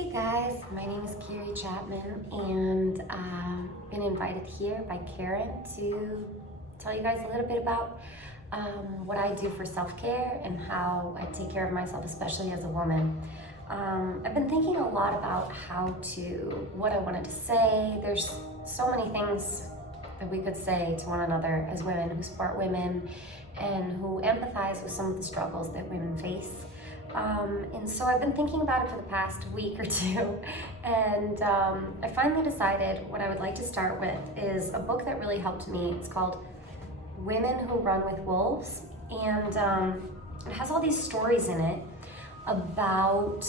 Hey guys, my name is Kiri Chapman, and I've been invited here by Karen to tell you guys a little bit about what I do for self-care and how I take care of myself, especially as a woman. I've been thinking a lot about what I wanted to say. There's so many things that we could say to one another as women who support women and who empathize with some of the struggles that women face. And so I've been thinking about it for the past week or two, and I finally decided what I would like to start with is a book that really helped me. It's called Women Who Run with Wolves, and it has all these stories in it about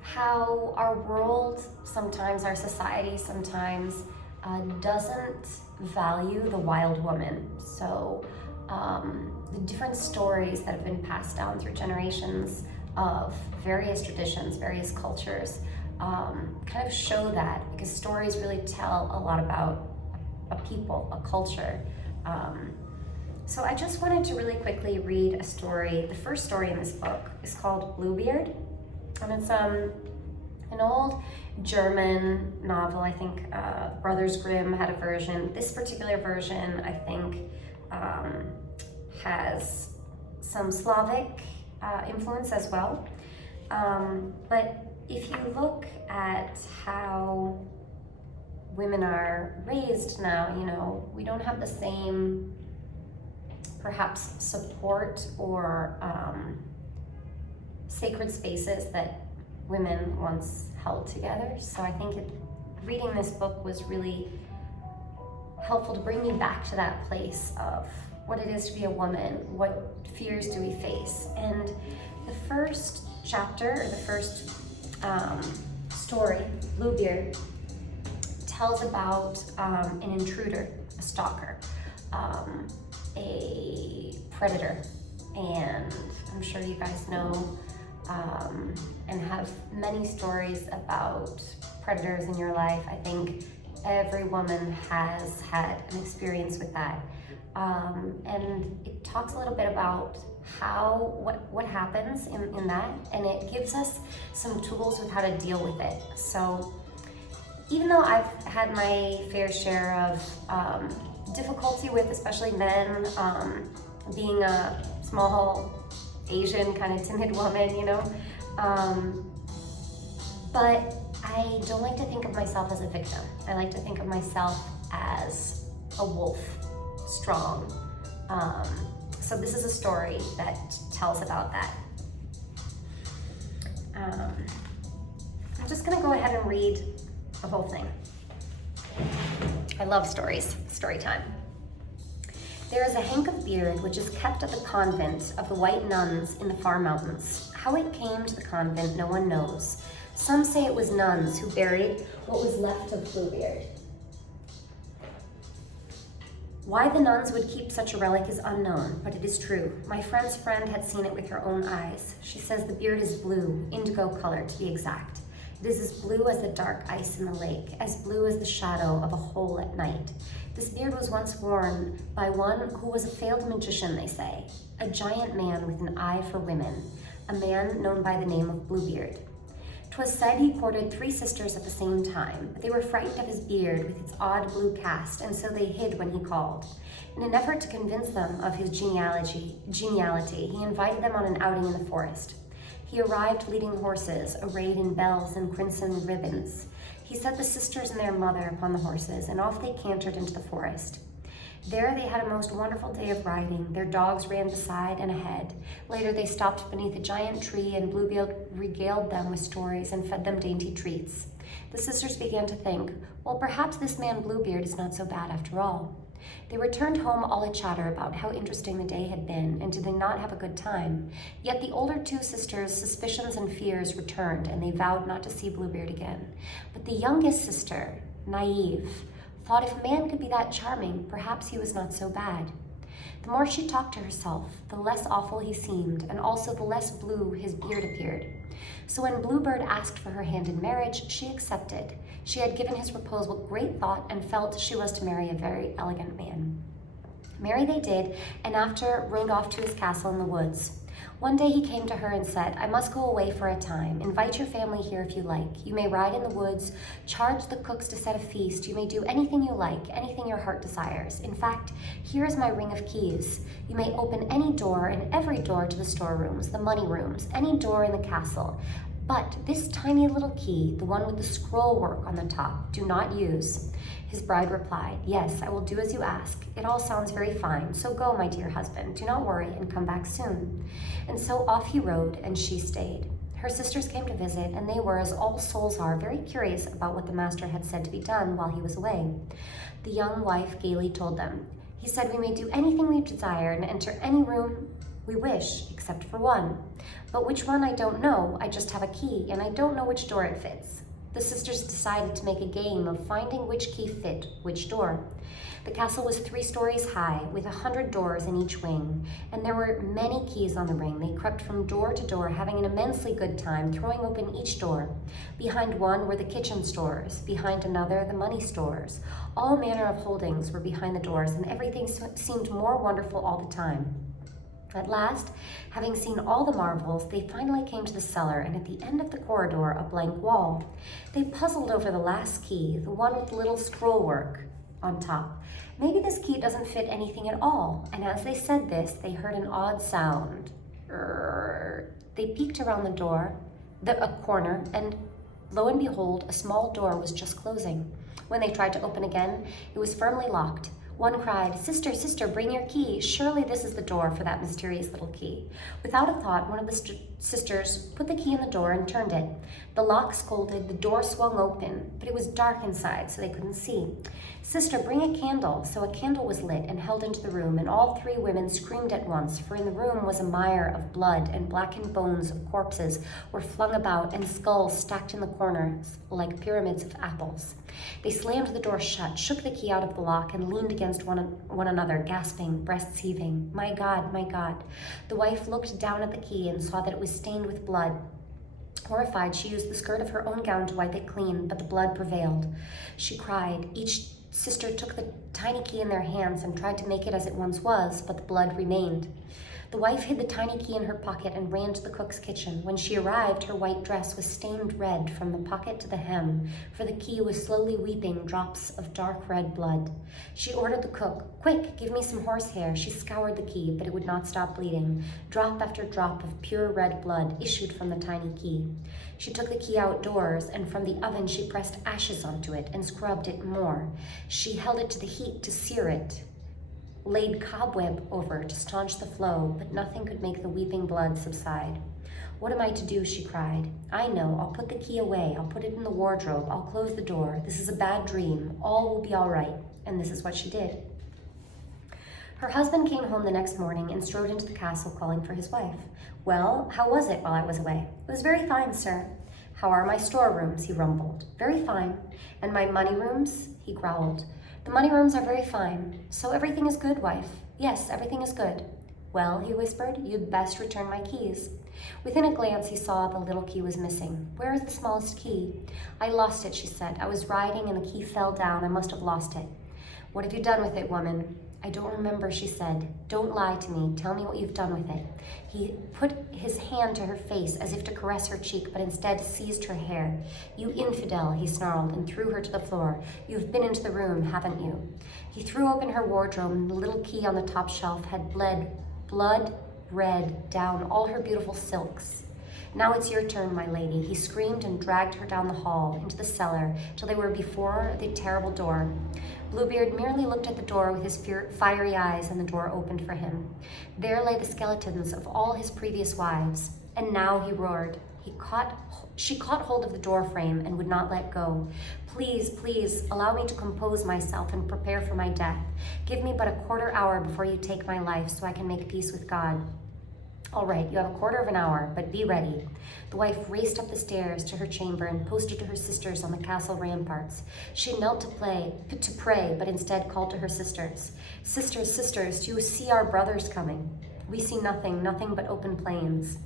how our world, sometimes our society, sometimes doesn't value the wild woman. So the different stories that have been passed down through generations of various traditions, various cultures, kind of show that, because stories really tell a lot about a people, a culture. So I just wanted to really quickly read a story. The first story in this book is called Bluebeard, and it's an old German novel. I think Brothers Grimm had a version. This particular version, I think, has some Slavic influence as well. But if you look at how women are raised now, we don't have the same, perhaps, support or sacred spaces that women once held together. So I think reading this book was really helpful to bring me back to that place of what it is to be a woman, what fears do we face. And the first chapter, or the first story, Bluebeard, tells about an intruder, a stalker, a predator. And I'm sure you guys know and have many stories about predators in your life. I think every woman has had an experience with that. And it talks a little bit about what happens in that, and it gives us some tools with how to deal with it. So even though I've had my fair share of difficulty with, especially men, being a small Asian kind of timid woman, but I don't like to think of myself as a victim. I like to think of myself as a wolf, strong. So this is a story that tells about that. I'm just gonna go ahead and read the whole thing. I love stories, story time. There is a hank of beard which is kept at the convent of the white nuns in the far mountains. How it came to the convent no one knows. Some say it was nuns who buried what was left of Bluebeard. Why the nuns would keep such a relic is unknown, but it is true. My friend's friend had seen it with her own eyes. She says the beard is blue, indigo color to be exact. It is as blue as the dark ice in the lake, as blue as the shadow of a hole at night. This beard was once worn by one who was a failed magician, they say, a giant man with an eye for women, a man known by the name of Bluebeard. 'Twas said he courted 3 sisters at the same time, but they were frightened of his beard with its odd blue cast, and so they hid when he called. In an effort to convince them of his geniality, he invited them on an outing in the forest. He arrived leading horses, arrayed in bells and crimson ribbons. He set the sisters and their mother upon the horses, and off they cantered into the forest. There they had a most wonderful day of riding. Their dogs ran beside and ahead. Later they stopped beneath a giant tree, and Bluebeard regaled them with stories and fed them dainty treats. The sisters began to think, well, perhaps this man Bluebeard is not so bad after all. They returned home all a chatter about how interesting the day had been, and did they not have a good time. Yet the older 2 sisters' suspicions and fears returned, and they vowed not to see Bluebeard again. But the youngest sister, naive, thought if a man could be that charming, perhaps he was not so bad. The more she talked to herself, the less awful he seemed, and also the less blue his beard appeared. So when Bluebeard asked for her hand in marriage, she accepted. She had given his proposal great thought and felt she was to marry a very elegant man. Marry they did, and after rode off to his castle in the woods. One day he came to her and said, I must go away for a time. Invite your family here if you like. You may ride in the woods, charge the cooks to set a feast. You may do anything you like, anything your heart desires. In fact, here is my ring of keys. You may open any door and every door to the storerooms, the money rooms, any door in the castle. But this tiny little key, the one with the scroll work on the top, do not use. His bride replied, Yes, I will do as you ask. It all sounds very fine, so go, my dear husband. Do not worry and come back soon. And so off he rode, and she stayed. Her sisters came to visit, and they were, as all souls are, very curious about what the master had said to be done while he was away. The young wife gaily told them, He said we may do anything we desire and enter any room we wish, except for one. But which one I don't know. I just have a key, and I don't know which door it fits. The sisters decided to make a game of finding which key fit which door. The castle was 3 stories high, with 100 doors in each wing, and there were many keys on the ring. They crept from door to door, having an immensely good time, throwing open each door. Behind one were the kitchen stores, behind another the money stores. All manner of holdings were behind the doors, and everything seemed more wonderful all the time. At last, having seen all the marvels, they finally came to the cellar, and at the end of the corridor, a blank wall. They puzzled over the last key, the one with the little scroll work on top. Maybe this key doesn't fit anything at all. And as they said this, they heard an odd sound. They peeked around the door, a corner, and lo and behold, a small door was just closing. When they tried to open again, it was firmly locked. One cried, Sister, sister, bring your key. Surely this is the door for that mysterious little key. Without a thought, one of the sisters put the key in the door and turned it. The lock scolded, the door swung open, but it was dark inside, so they couldn't see. Sister, bring a candle. So a candle was lit and held into the room, and all 3 women screamed at once, for in the room was a mire of blood, and blackened bones of corpses were flung about, and skulls stacked in the corners like pyramids of apples. They slammed the door shut, shook the key out of the lock, and leaned against one another, gasping, breasts heaving. My God, my God. The wife looked down at the key and saw that it was stained with blood. Horrified, she used the skirt of her own gown to wipe it clean, but the blood prevailed. She cried. Each sister took the tiny key in their hands and tried to make it as it once was, but the blood remained. The wife hid the tiny key in her pocket and ran to the cook's kitchen. When she arrived, her white dress was stained red from the pocket to the hem, for the key was slowly weeping drops of dark red blood. She ordered the cook, Quick, give me some horsehair. She scoured the key, but it would not stop bleeding. Drop after drop of pure red blood issued from the tiny key. She took the key outdoors, and from the oven she pressed ashes onto it and scrubbed it more. She held it to the heat to sear it, laid cobweb over to staunch the flow, but nothing could make the weeping blood subside. What am I to do, she cried. I know, I'll put the key away, I'll put it in the wardrobe, I'll close the door. This is a bad dream, all will be all right. And this is what she did. Her husband came home the next morning and strode into the castle calling for his wife. Well, how was it while I was away? It was very fine, sir. How are my storerooms, he rumbled. Very fine. And my money rooms, he growled. The money rooms are very fine. So everything is good, wife? Yes, everything is good. Well, he whispered, you'd best return my keys. Within a glance, he saw the little key was missing. Where is the smallest key? I lost it, she said. I was riding and the key fell down. I must have lost it. What have you done with it, woman? I don't remember, she said. Don't lie to me. Tell me what you've done with it. He put his hand to her face as if to caress her cheek, but instead seized her hair. You infidel, he snarled, and threw her to the floor. You've been into the room, haven't you? He threw open her wardrobe, and the little key on the top shelf had bled blood red down all her beautiful silks. Now it's your turn, my lady, he screamed and dragged her down the hall into the cellar till they were before the terrible door. Bluebeard merely looked at the door with his fiery eyes, and the door opened for him. There lay the skeletons of all his previous wives, and now he roared. She caught hold of the door frame and would not let go. Please, please, allow me to compose myself and prepare for my death. Give me but a quarter hour before you take my life so I can make peace with God. All right, you have a quarter of an hour, but be ready. The wife raced up the stairs to her chamber and posted to her sisters on the castle ramparts. She knelt to pray, but instead called to her sisters. Sisters, sisters, do you see our brothers coming? We see nothing, nothing but open plains.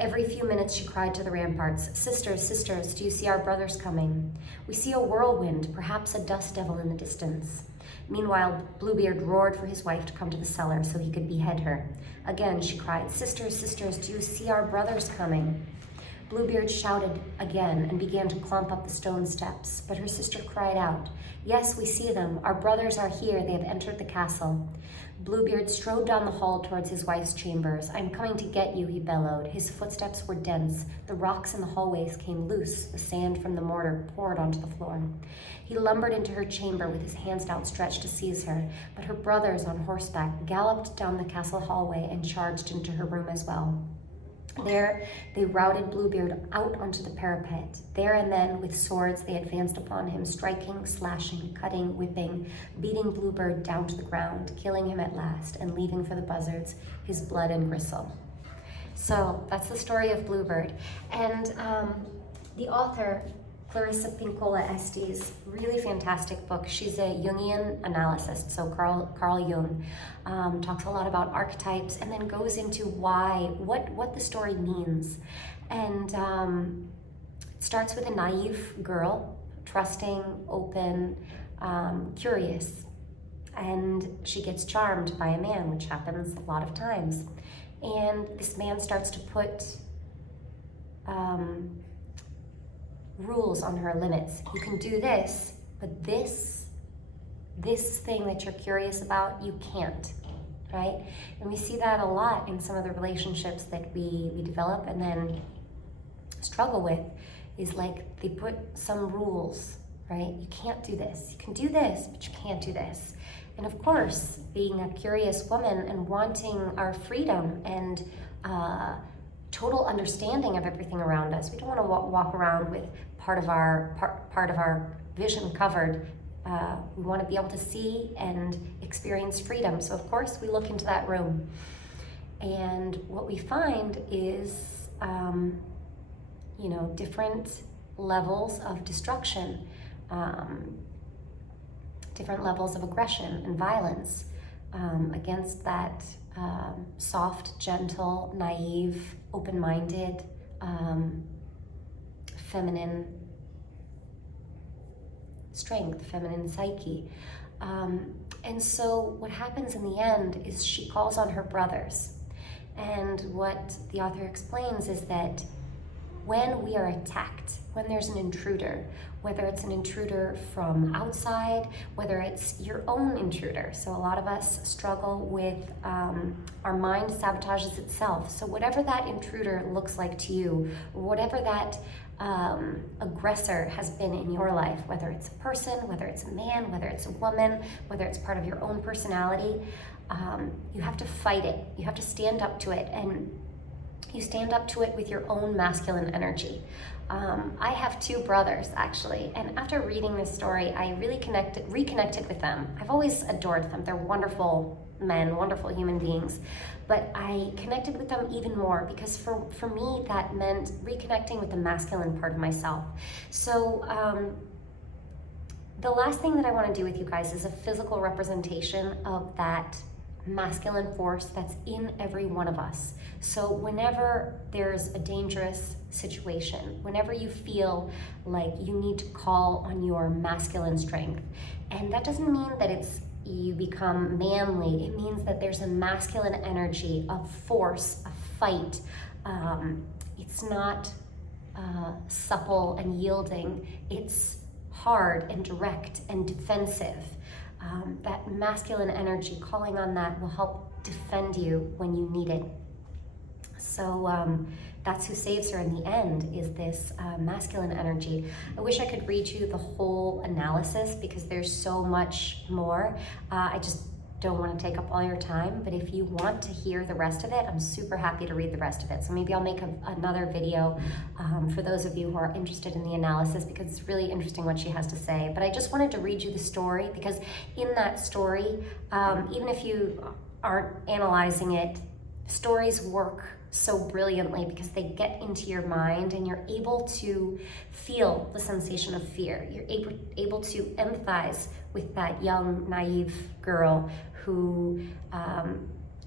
Every few minutes she cried to the ramparts, Sisters, sisters, do you see our brothers coming? We see a whirlwind, perhaps a dust devil in the distance. Meanwhile, Bluebeard roared for his wife to come to the cellar so he could behead her. Again, she cried, "Sisters, sisters, do you see our brothers coming?" Bluebeard shouted again and began to climb up the stone steps, but her sister cried out, "Yes, we see them. Our brothers are here. They have entered the castle." Bluebeard strode down the hall towards his wife's chambers. "I'm coming to get you," he bellowed. His footsteps were dense. The rocks in the hallways came loose. The sand from the mortar poured onto the floor. He lumbered into her chamber with his hands outstretched to seize her, but her brothers on horseback galloped down the castle hallway and charged into her room as well. There, they routed Bluebeard out onto the parapet. There and then, with swords, they advanced upon him, striking, slashing, cutting, whipping, beating Bluebeard down to the ground, killing him at last, and leaving for the buzzards his blood and gristle. So that's the story of Bluebeard. And the author, Clarissa Pinkola Estes, really fantastic book. She's a Jungian analyst, so Carl Jung talks a lot about archetypes and then goes into what the story means. And it starts with a naive girl, trusting, open, curious, and she gets charmed by a man, which happens a lot of times. And this man starts to put rules on her, limits. You can do this, but this thing that you're curious about, you can't, right? And we see that a lot in some of the relationships that we develop and then struggle with, is like they put some rules, right? You can't do this. You can do this, but you can't do this. And of course, being a curious woman and wanting our freedom and total understanding of everything around us. We don't want to walk around with part of our vision covered. We want to be able to see and experience freedom. So of course we look into that room, and what we find is, different levels of destruction, different levels of aggression and violence against that soft, gentle, naive, open-minded, feminine strength, feminine psyche. And so what happens in the end is she calls on her brothers. And what the author explains is that when we are attacked, when there's an intruder, whether it's an intruder from outside, whether it's your own intruder. So a lot of us struggle with our mind sabotages itself. So whatever that intruder looks like to you, or whatever that aggressor has been in your life, whether it's a person, whether it's a man, whether it's a woman, whether it's part of your own personality, you have to fight it. You have to stand up to it, and you stand up to it with your own masculine energy. I have two brothers, actually, and after reading this story, I really reconnected with them. I've always adored them. They're wonderful men, wonderful human beings, but I connected with them even more because for me, that meant reconnecting with the masculine part of myself. So the last thing that I want to do with you guys is a physical representation of that masculine force that's in every one of us. So whenever there's a dangerous situation, whenever you feel like you need to call on your masculine strength, and that doesn't mean that you become manly, it means that there's a masculine energy of force, of fight. It's not supple and yielding, it's hard and direct and defensive. That masculine energy, calling on that will help defend you when you need it. So that's who saves her in the end, is this masculine energy. I wish I could read you the whole analysis because there's so much more. I just don't want to take up all your time, but if you want to hear the rest of it, I'm super happy to read the rest of it. So maybe I'll make another video for those of you who are interested in the analysis, because it's really interesting what she has to say. But I just wanted to read you the story because in that story, even if you aren't analyzing it, stories work so brilliantly because they get into your mind and you're able to feel the sensation of fear. You're able to empathize with that young, naive girl who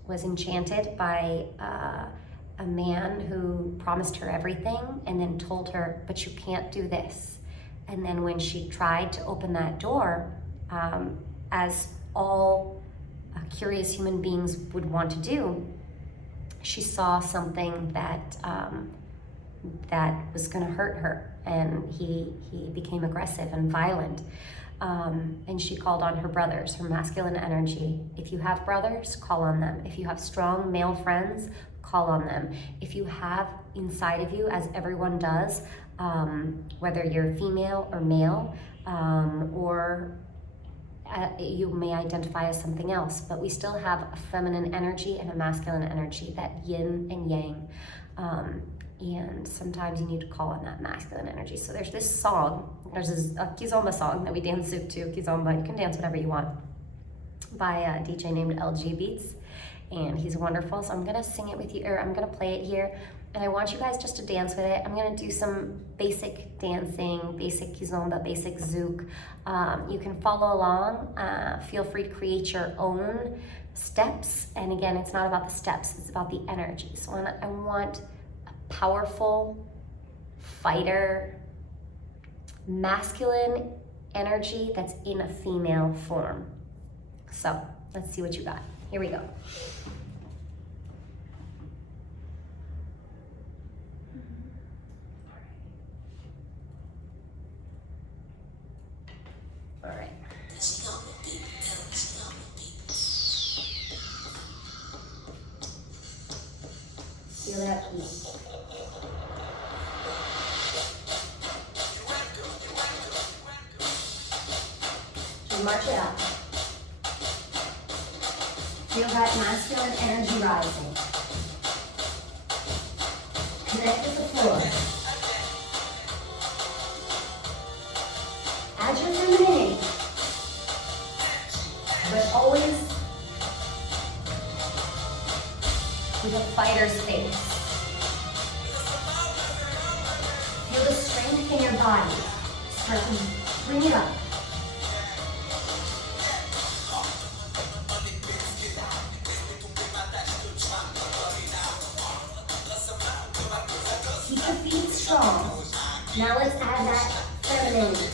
was enchanted by a man who promised her everything and then told her, but you can't do this. And then when she tried to open that door, as all curious human beings would want to do, she saw something that was going to hurt her, and he became aggressive and violent. And she called on her brothers, her masculine energy. If you have brothers, call on them. If you have strong male friends, call on them. If you have inside of you, as everyone does, whether you're female or male, or you may identify as something else, but we still have a feminine energy and a masculine energy, that yin and yang. And sometimes you need to call on that masculine energy. So there's this song, there's a kizomba song that we dance to, kizomba. You can dance whatever you want, by a DJ named LG Beats, and he's wonderful. So I'm gonna sing it with you, or I'm gonna play it here, and I want you guys just to dance with it. I'm gonna do some basic dancing, basic kizomba, basic zouk. You can follow along. Feel free to create your own steps. And again, it's not about the steps, it's about the energy. So I want a powerful fighter, masculine energy that's in a female form. So let's see what you got. Here we go. All right. Feel that beat. And march it out. Feel that masculine energy rising. Connect with the floor. Add your femininity, but always with a fighter's face. Feel the strength in your body. Start to bring it up. Keep your feet strong. Now let's add that femininity.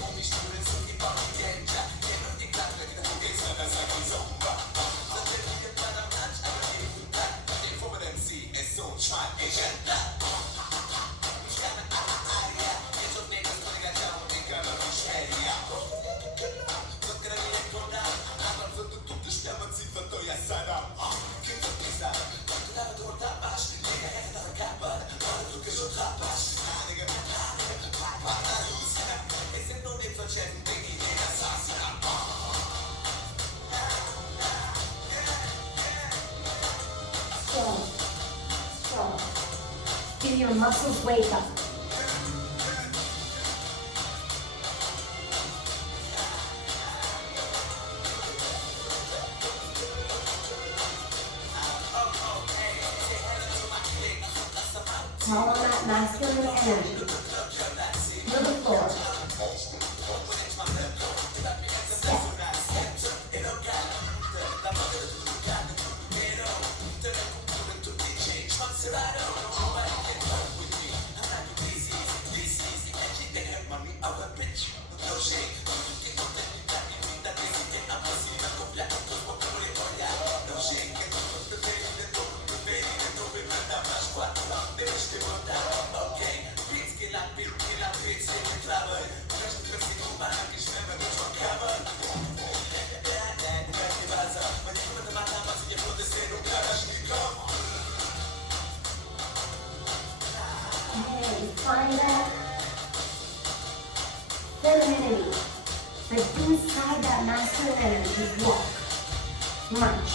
Strong. Feel your muscles wake up. Call on that masculine energy. Feel the floor. Find that femininity, but inside that masculine energy, walk, march.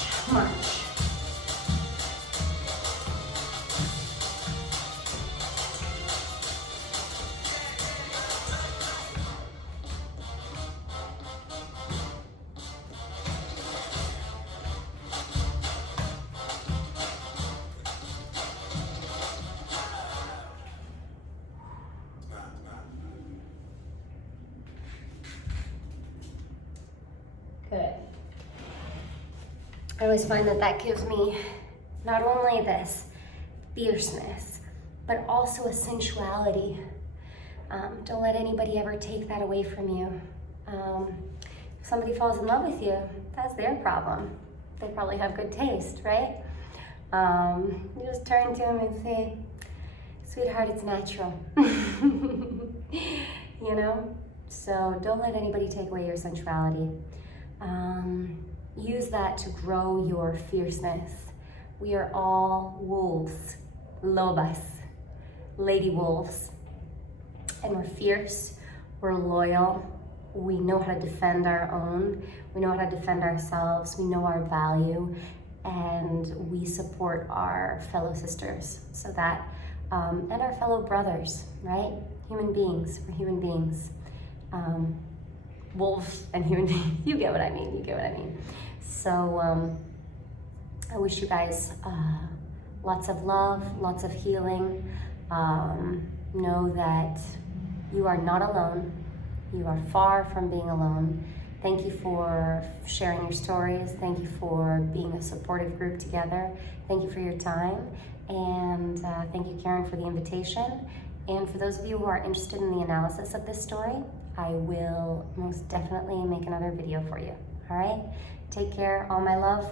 Good. I always find that gives me not only this fierceness, but also a sensuality. Don't let anybody ever take that away from you. If somebody falls in love with you, that's their problem. They probably have good taste, right? You just turn to them and say, sweetheart, it's natural. You know? So don't let anybody take away your sensuality. Use that to grow your fierceness. We are all wolves, lobas, lady wolves. And we're fierce, we're loyal, we know how to defend our own, we know how to defend ourselves, we know our value, and we support our fellow sisters. So that, and our fellow brothers, right? Human beings, we're human beings. Wolves and human beings, you get what I mean, you get what I mean. So I wish you guys lots of love, lots of healing. Know that you are not alone. You are far from being alone. Thank you for sharing your stories. Thank you for being a supportive group together. Thank you for your time. And thank you, Karen, for the invitation. And for those of you who are interested in the analysis of this story, I will most definitely make another video for you. All right? Take care. All my love.